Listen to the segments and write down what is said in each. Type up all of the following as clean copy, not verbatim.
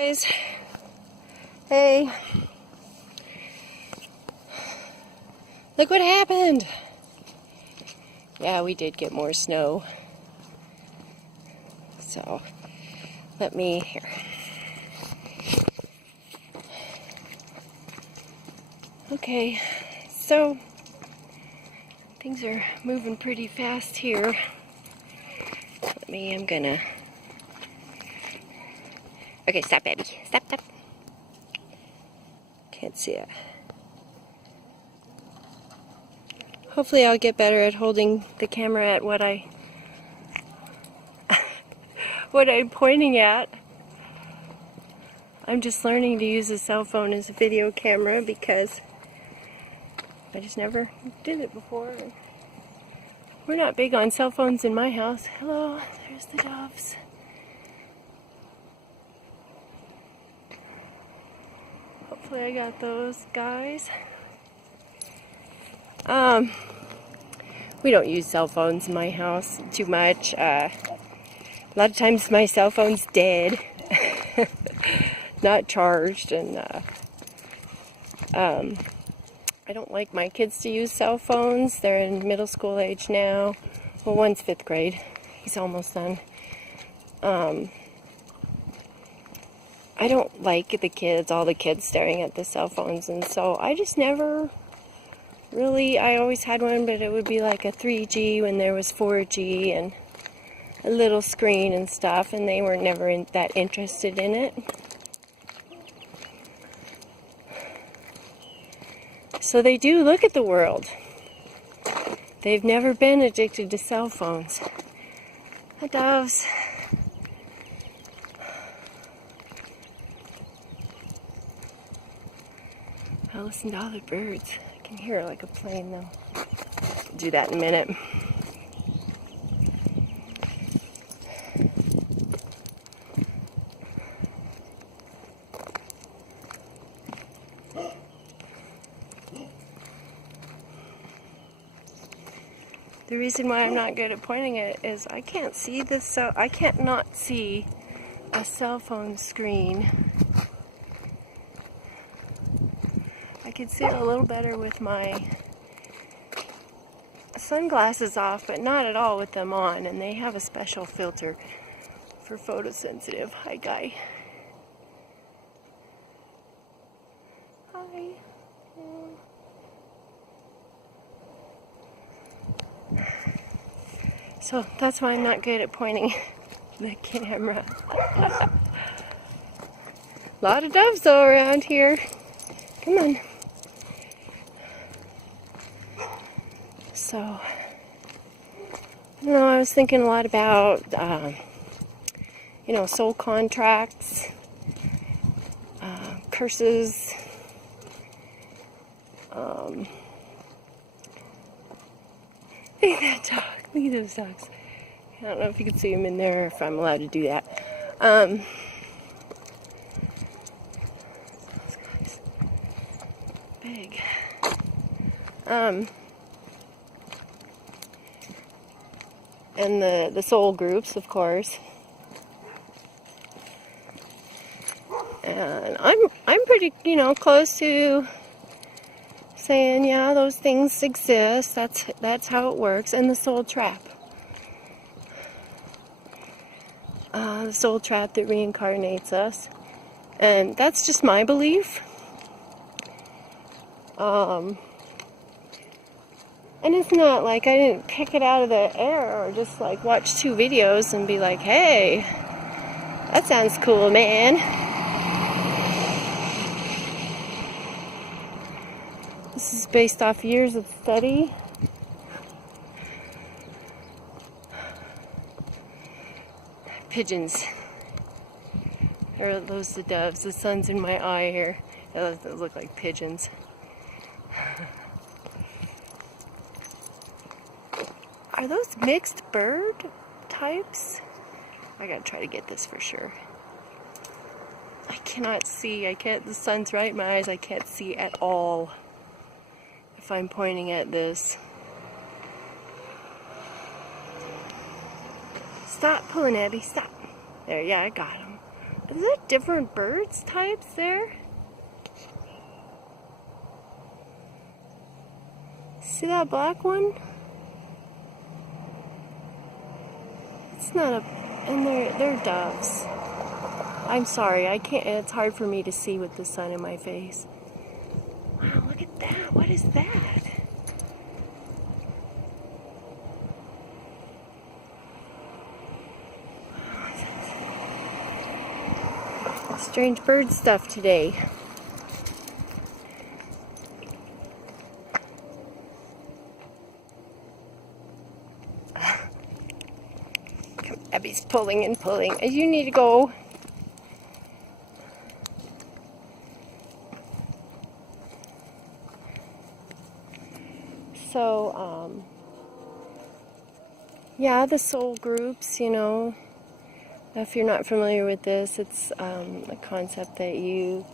Guys, hey, look what happened. Yeah, we did get more snow. So, let me, here. Okay, so, things are moving pretty fast here. I'm gonna, okay, stop, baby, stop. Can't see it. Hopefully I'll get better at holding the camera at what I'm pointing at. I'm just learning to use a cell phone as a video camera because I just never did it before. We're not big on cell phones in my house. Hello, there's the doves. Hopefully I got those guys. We don't use cell phones in my house too much. A lot of times my cell phone's dead, not charged, and I don't like my kids to use cell phones. They're in middle school age now. Well, one's 5th grade. He's almost done. I don't like all the kids staring at the cell phones, and so I just never really, I always had one, but it would be like a 3G when there was 4G and a little screen and stuff, and they were never that interested in it. So they do look at the world. They've never been addicted to cell phones. Hi, doves. I'll listen to all the birds. I can hear it like a plane though. I'll do that in a minute. The reason why I'm not good at pointing it is I can't see this, so I can't not see a cell phone screen. I could see it a little better with my sunglasses off, but not at all with them on, and they have a special filter for photosensitive. Hi, Guy. Hi. So that's why I'm not good at pointing the camera. A lot of doves though around here. Come on. So, I don't know, I was thinking a lot about, soul contracts, curses, look at that dog, look at those dogs. I don't know if you can see them in there, or if I'm allowed to do that. Those guys, big. And the soul groups, of course. And I'm pretty, close to saying, yeah, those things exist. That's how it works. And the soul trap. The soul trap that reincarnates us. And that's just my belief. And it's not like I didn't pick it out of the air or just like watch 2 videos and be like, hey, that sounds cool, man. This is based off years of study. Pigeons. Or those the doves. The sun's in my eye here. Those look like pigeons. Are those mixed bird types? I gotta try to get this for sure. I cannot see. The sun's right in my eyes. I can't see at all if I'm pointing at this. Stop pulling, Abby. Stop. There, yeah, I got him. Is there different birds types there? See that black one? It's not a, and they're doves. I'm sorry, I can't, it's hard for me to see with the sun in my face. Wow, look at that. What is that? Strange bird stuff today. Abby's pulling and pulling. You need to go. So, yeah, the soul groups, you know. If you're not familiar with this, it's a concept that you,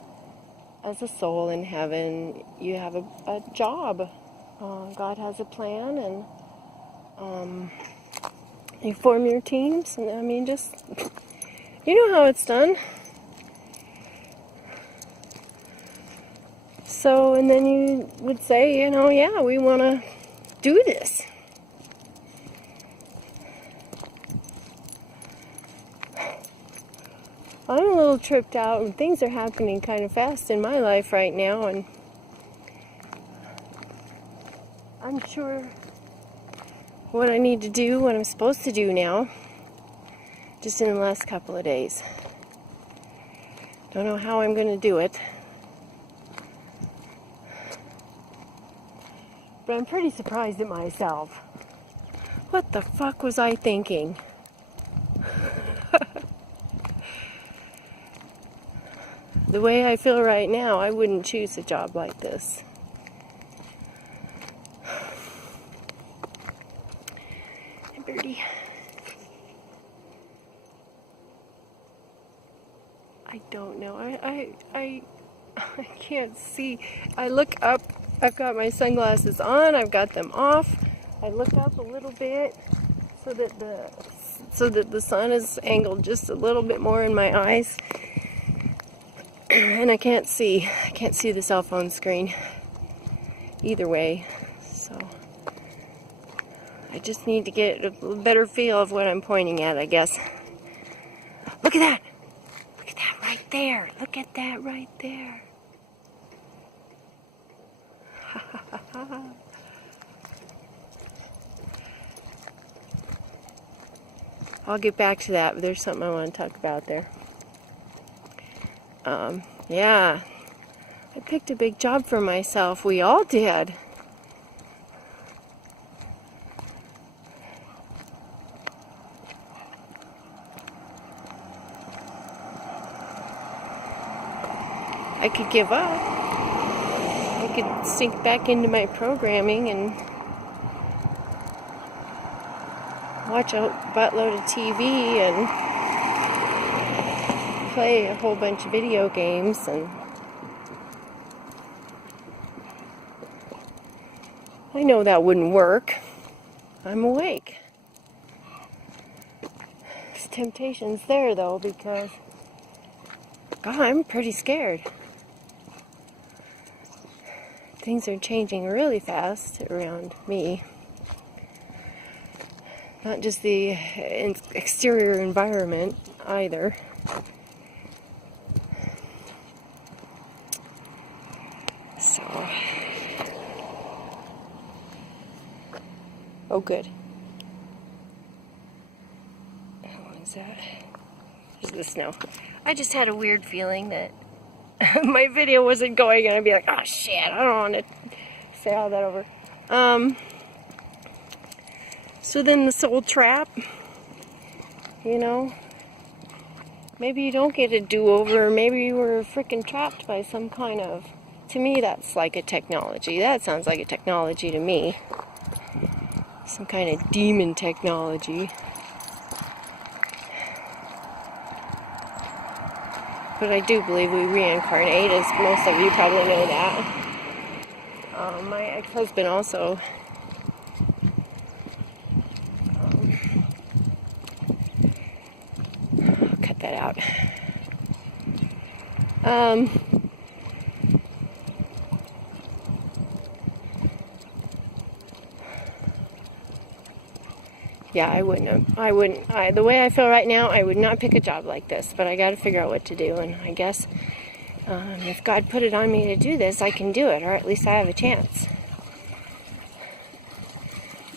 as a soul in heaven, you have a job. God has a plan, and you form your teams, and I mean, just, you know how it's done. So, and then you would say, you know, yeah, we want to do this. I'm a little tripped out, and things are happening kind of fast in my life right now, and I'm sure what I need to do, what I'm supposed to do now, just in the last couple of days. Don't know how I'm going to do it, but I'm pretty surprised at myself. What the fuck was I thinking? The way I feel right now, I wouldn't choose a job like this. Hey, birdie. I don't know. I can't see. I look up. I've got my sunglasses on. I've got them off. I look up a little bit so that the sun is angled just a little bit more in my eyes. And I can't see the cell phone screen either way, so I just need to get a better feel of what I'm pointing at, I guess. Look at that! Look at that right there! Look at that right there! I'll get back to that, but there's something I want to talk about there. Yeah, I picked a big job for myself. We all did. I could give up. I could sink back into my programming and watch a buttload of TV and play a whole bunch of video games, and I know that wouldn't work. I'm awake. This temptation's there though, because God, I'm pretty scared. Things are changing really fast around me. Not just the exterior environment either. So, oh good. What is that? Is the snow. I just had a weird feeling that my video wasn't going, and I'd be like, oh shit, I don't want to say all that over. So then the soul trap, you know, maybe you don't get a do-over, maybe you were freaking trapped by some kind of, to me that's like a technology, that sounds like a technology to me, some kind of demon technology. But I do believe we reincarnate, as most of you probably know that. My ex-husband also cut that out. Yeah, I wouldn't. The way I feel right now, I would not pick a job like this, but I got to figure out what to do, and I guess if God put it on me to do this, I can do it, or at least I have a chance.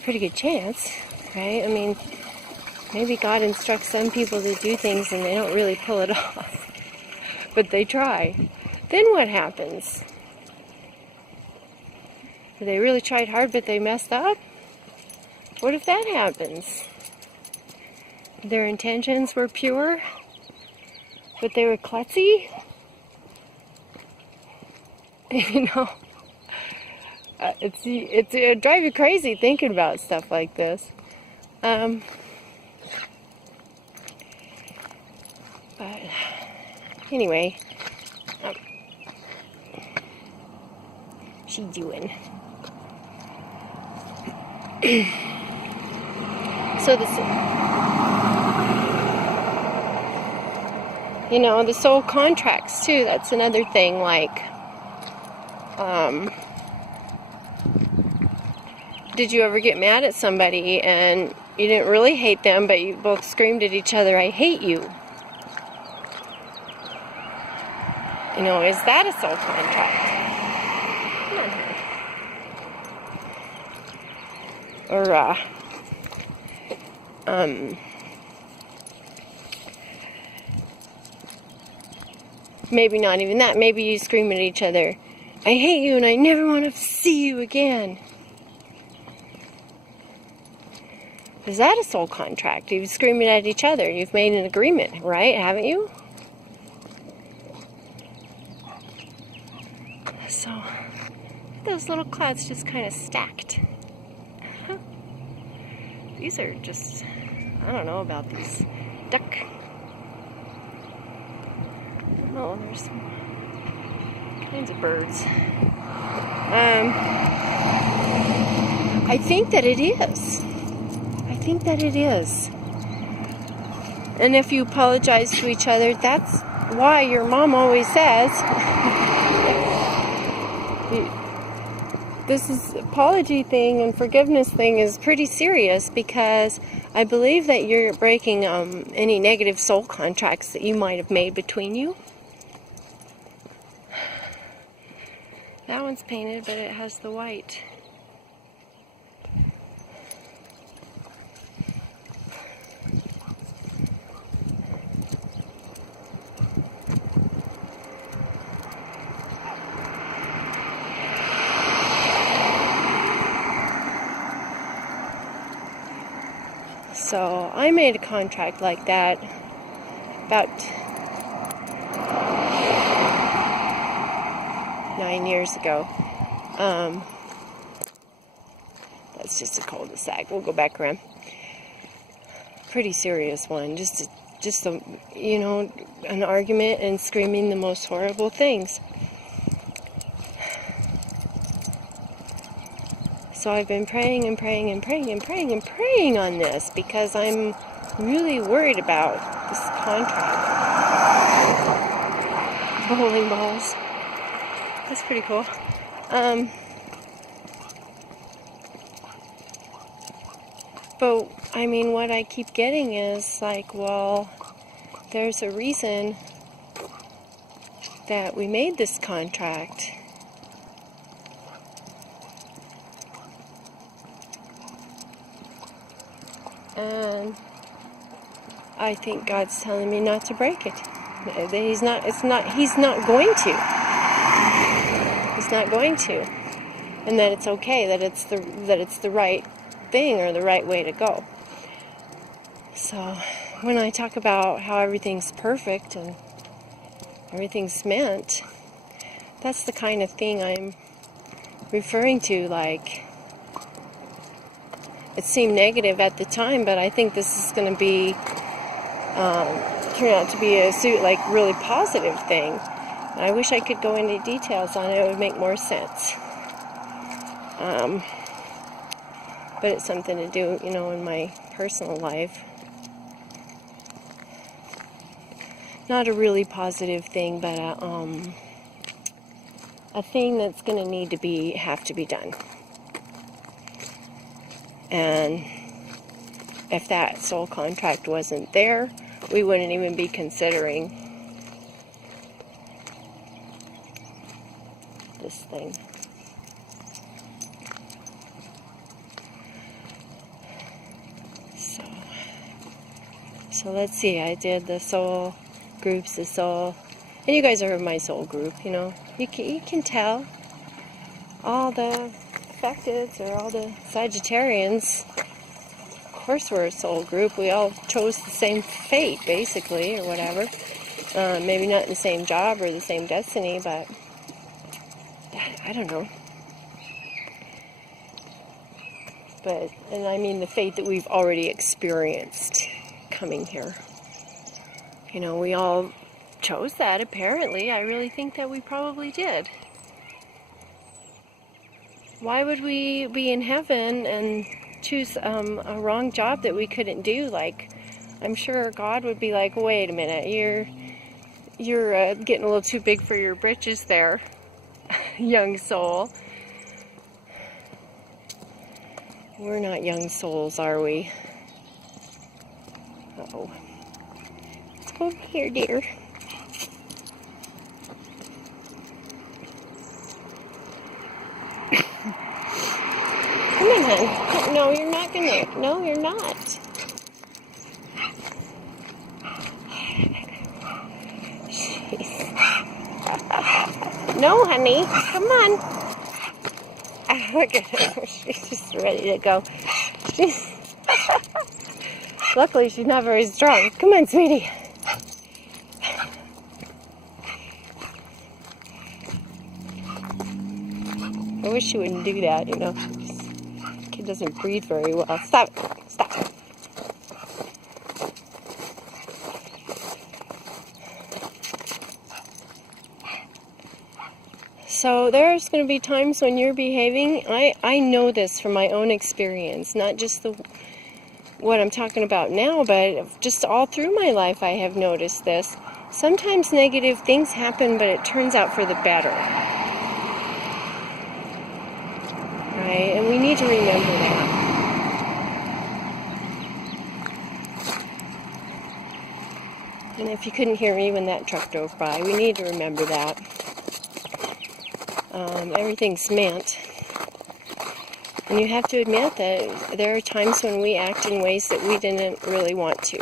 Pretty good chance, right? I mean, maybe God instructs some people to do things and they don't really pull it off, but they try. Then what happens? They really tried hard, but they messed up? What if that happens? Their intentions were pure, but they were klutzy? You know, it drives you crazy thinking about stuff like this. But anyway, she doing. So this, you know, the soul contracts too. That's another thing. Like, did you ever get mad at somebody and you didn't really hate them, but you both screamed at each other, "I hate you"? You know, is that a soul contract? Or, maybe not even that. Maybe you scream at each other, "I hate you and I never want to see you again." Is that a soul contract? You've screaming at each other. You've made an agreement, right? Haven't you? So, those little clouds just kind of stacked. These are just, I don't know about these duck. Oh, there's some kinds of birds. I think that it is. I think that it is. And if you apologize to each other, that's why your mom always says, this is apology thing and forgiveness thing is pretty serious, because I believe that you're breaking any negative soul contracts that you might have made between you. That one's painted, but it has the white. So I made a contract like that about 9 years ago. That's just a cul-de-sac. We'll go back around. Pretty serious one. Just a, you know, an argument and screaming the most horrible things. So I've been praying and praying and praying and praying and praying on this, because I'm really worried about this contract. Bowling balls. That's pretty cool. But, I mean, what I keep getting is like, well, there's a reason that we made this contract. And I think God's telling me not to break it. That he's not going to. He's not going to. And that it's okay, that it's the right thing or the right way to go. So when I talk about how everything's perfect and everything's meant, that's the kind of thing I'm referring to. Like, it seemed negative at the time, but I think this is going to be turn out to be a really positive thing. And I wish I could go into details on it. It would make more sense. But it's something to do, in my personal life. not a really positive thing, but a thing that's going to have to be done. And if that soul contract wasn't there, we wouldn't even be considering this thing. So let's see, I did the soul groups, the soul, and you guys are my soul group, you know. You can tell all the affecteds or all the Sagittarians. Of course we're a soul group. We all chose the same fate, basically, or whatever. Maybe not the same job or the same destiny, but I don't know. But, and I mean the fate that we've already experienced coming here. You know, we all chose that, apparently. I really think that we probably did. Why would we be in heaven and choose a wrong job that we couldn't do? Like, I'm sure God would be like, wait a minute, you're getting a little too big for your britches there, young soul. We're not young souls, are we? Uh-oh. Let's go over here, dear. Come on, hon. No, you're not gonna. No, you're not. No, honey. Come on. Look at her. She's just ready to go. Luckily, she's not very strong. Come on, sweetie. I wish she wouldn't do that, you know. Kid doesn't breathe very well. Stop it. Stop. So there's going to be times when you're behaving. I know this from my own experience, not just what I'm talking about now, but just all through my life I have noticed this. Sometimes negative things happen, but it turns out for the better. Right? And we need to remember that. And if you couldn't hear me when that truck drove by, we need to remember that. Everything's meant. And you have to admit that there are times when we act in ways that we didn't really want to.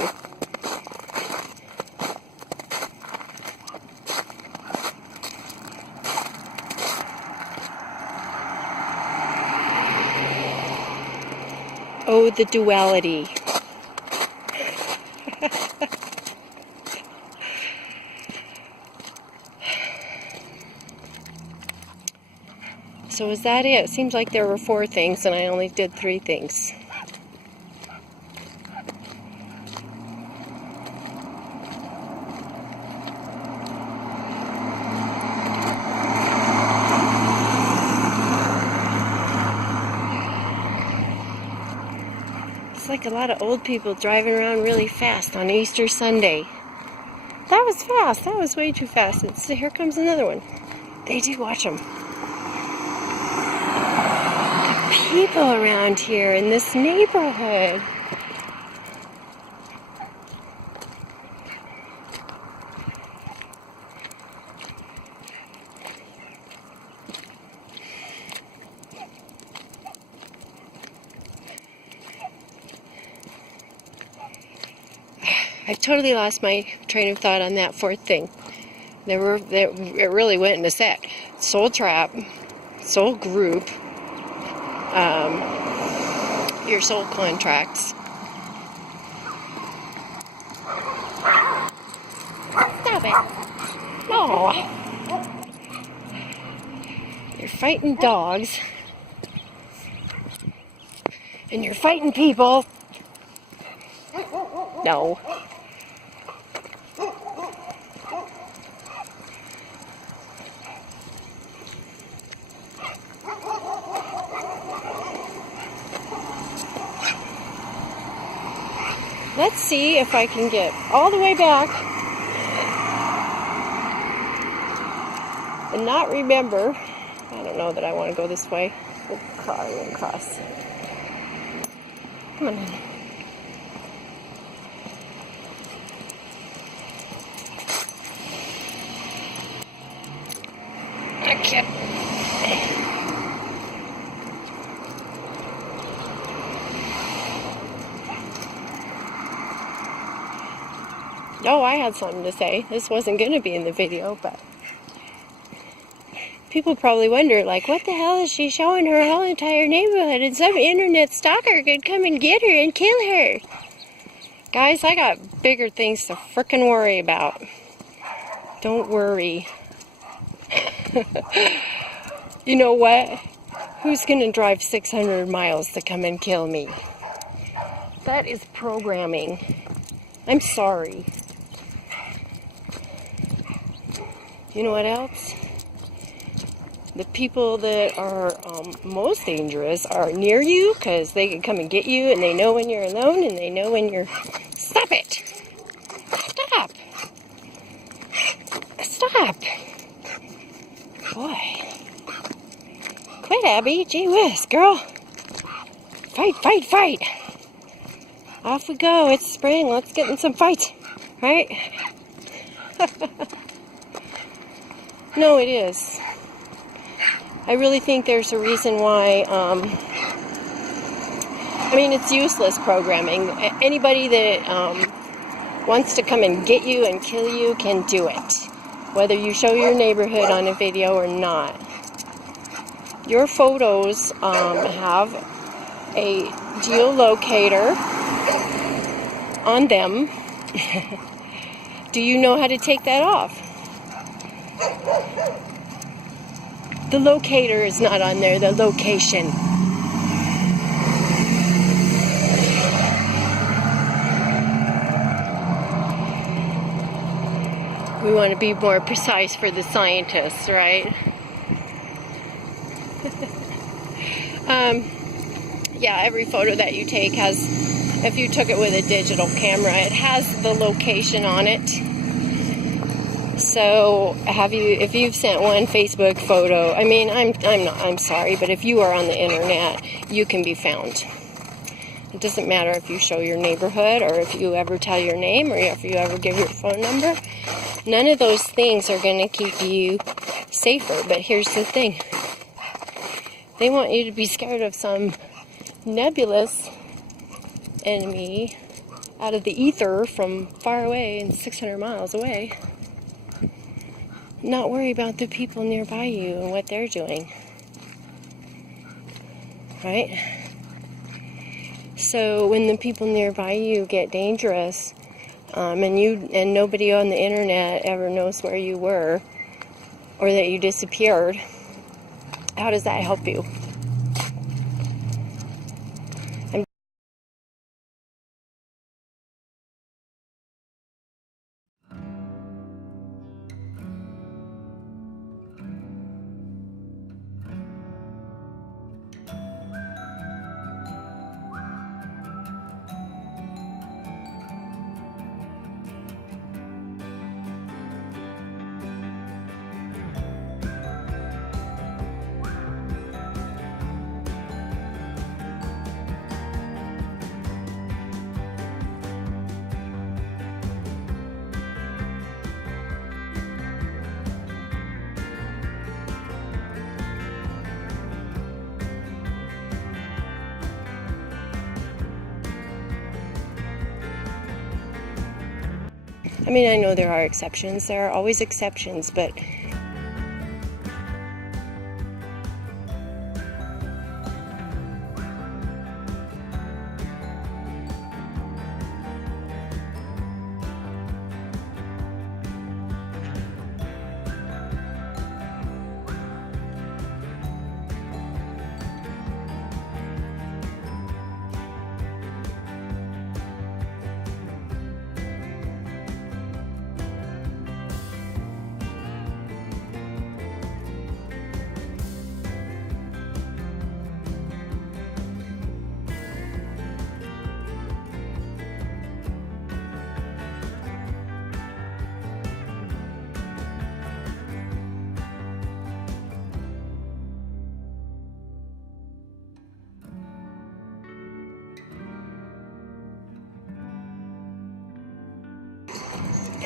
Oh, the duality. So is that it? It seems like there were 4 things and I only did 3 things. It's like a lot of old people driving around really fast on Easter Sunday. That was fast. That was way too fast. Here comes another one. They do, watch them. People around here in this neighborhood. I totally lost my train of thought on that 4th thing. It really went in a set. Soul trap, soul group, your soul contracts. Stop it. No. You're fighting dogs. And you're fighting people. No. Let's see if I can get all the way back and not remember. I don't know that I want to go this way. The car and cross. Come on in. I can't. Oh, I had something to say. This wasn't going to be in the video, but people probably wonder, like, what the hell is she showing her whole entire neighborhood and some internet stalker could come and get her and kill her? Guys, I got bigger things to frickin' worry about. Don't worry. You know what? Who's going to drive 600 miles to come and kill me? That is programming. I'm sorry. You know what else? The people that are most dangerous are near you because they can come and get you, and they know when you're alone, and they know when you're... Stop it! Stop! Stop! Boy. Quit, Abby. Gee whiz, girl. Fight, fight, fight. Off we go. It's spring. Let's get in some fights. Right? No, it is. I really think there's a reason why, I mean, it's useless programming. Anybody that wants to come and get you and kill you can do it. Whether you show your neighborhood on a video or not. Your photos have a geolocator on them. Do you know how to take that off? The locator is not on there, the location. We want to be more precise for the scientists, right? Yeah, every photo that you take has, if you took it with a digital camera, it has the location on it. So, if you've sent one Facebook photo, I mean, I'm sorry, but if you are on the internet, you can be found. It doesn't matter if you show your neighborhood, or if you ever tell your name, or if you ever give your phone number. None of those things are going to keep you safer. But here's the thing. They want you to be scared of some nebulous enemy out of the ether from far away and 600 miles away. Not worry about the people nearby you and what they're doing. Right? So when the people nearby you get dangerous, and nobody on the internet ever knows where you were, or that you disappeared, how does that help you? I mean, I know there are exceptions. There are always exceptions, but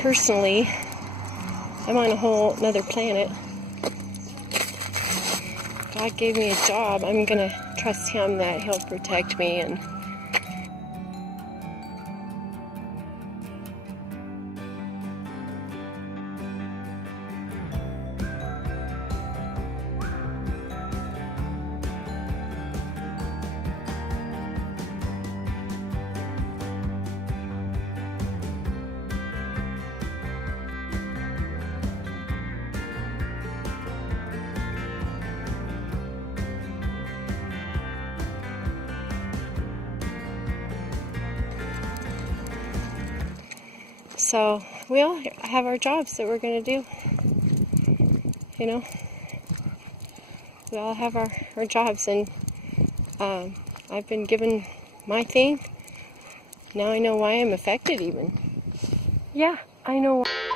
personally, I'm on a whole another planet. God gave me a job. I'm gonna trust Him that He'll protect me and so we all have our jobs that we're gonna do. You know, we all have our jobs, and I've been given my thing. Now I know why I'm affected even. Yeah, I know why.